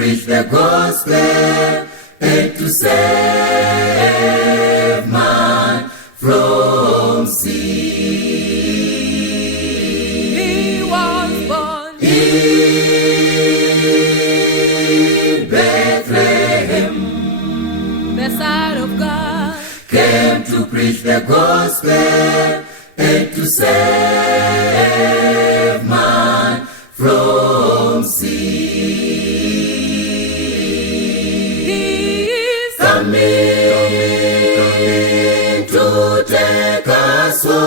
preach the gospel and to save man from sin. He was born in Bethlehem, the Son of God, came to preach the gospel and to save man from sin. He is Coming to take us home,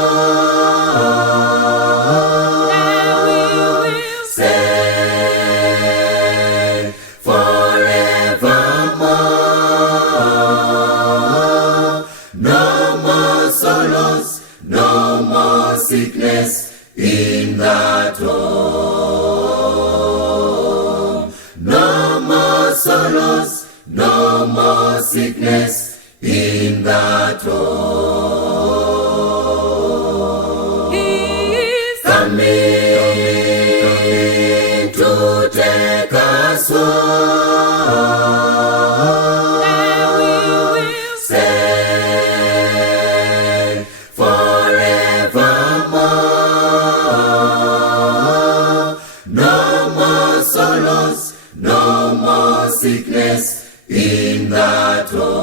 and we will save forevermore. No more sorrows, no more sickness in that home. No more sorrows, no more sickness in that home. He is Coming to take us home, and we will save forevermore. No more sorrows, no more sickness in that home.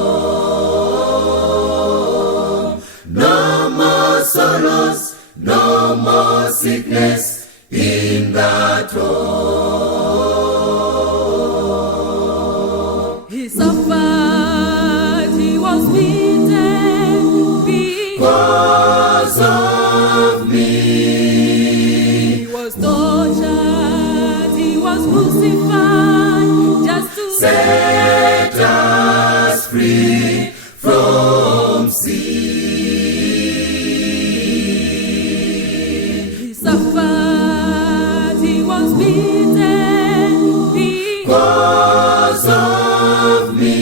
No more sorrows, no more sickness in that home. He suffered, he was beaten Because of me, he was tortured, he was crucified, just to set us free from sin. He suffered, he was beaten Because of me,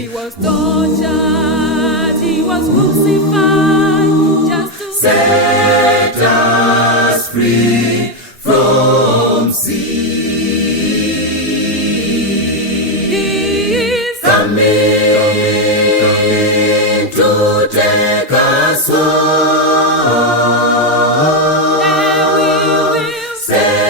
he was tortured, he was crucified, just to set us free from sin. He is Coming to take us home, and we will save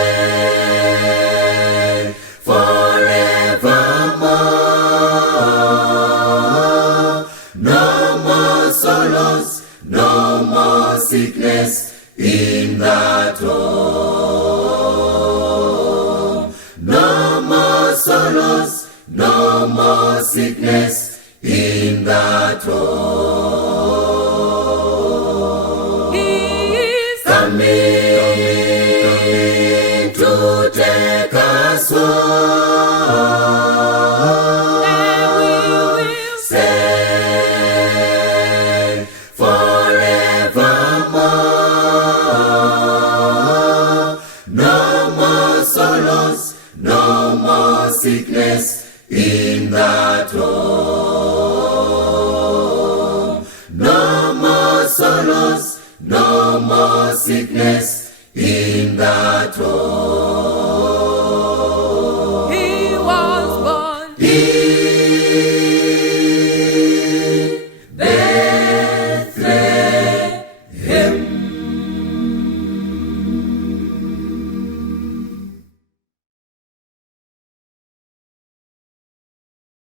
forevermore. No more sorrows, no more sickness in that home. No more sorrows, no more sickness in that home. He is Coming to take us home, and we will save forevermore. No more sorrows, no more sickness in that home. No more sorrows, no more sickness in that home.